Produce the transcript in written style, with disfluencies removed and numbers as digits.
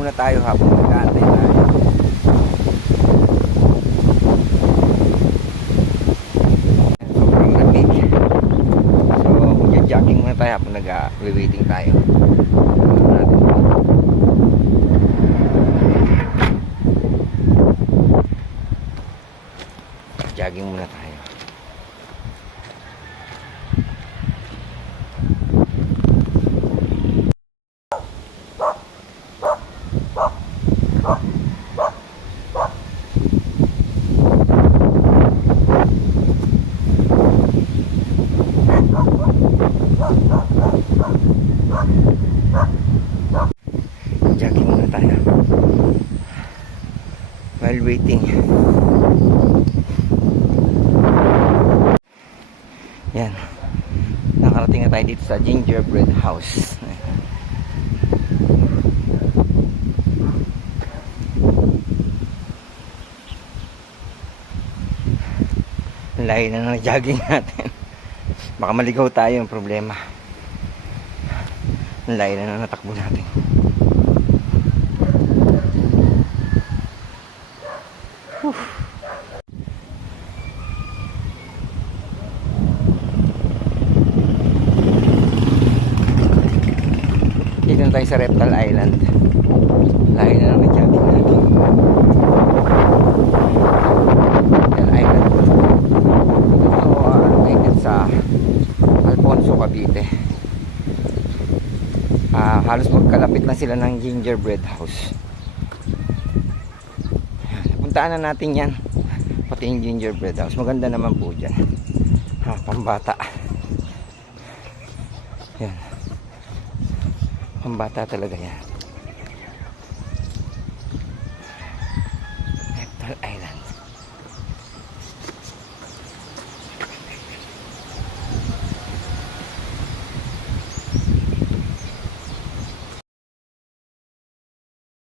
muna tayo habang nag-aantay tayo. Sobrang lamig. So magja-jogging muna tayo habang nag-waiting tayo. Jogging muna tayo. Jogging muna tayo while waiting. Yan, nakarating na tayo dito sa gingerbread house. Layo na ng jogging natin. Baka maligaw tayo, yung problema. Layo na ng natakbo natin. Dito na tayo sa Reptile Island. Layo na ng jogging natin. Reptile Island. Ito sa Alfonso, Cavite. Halos magkalapit na sila ng gingerbread house. Puntaan na natin yan, pati yung gingerbread house. Maganda naman po dyan, pambata. Yan, pambata talaga yan.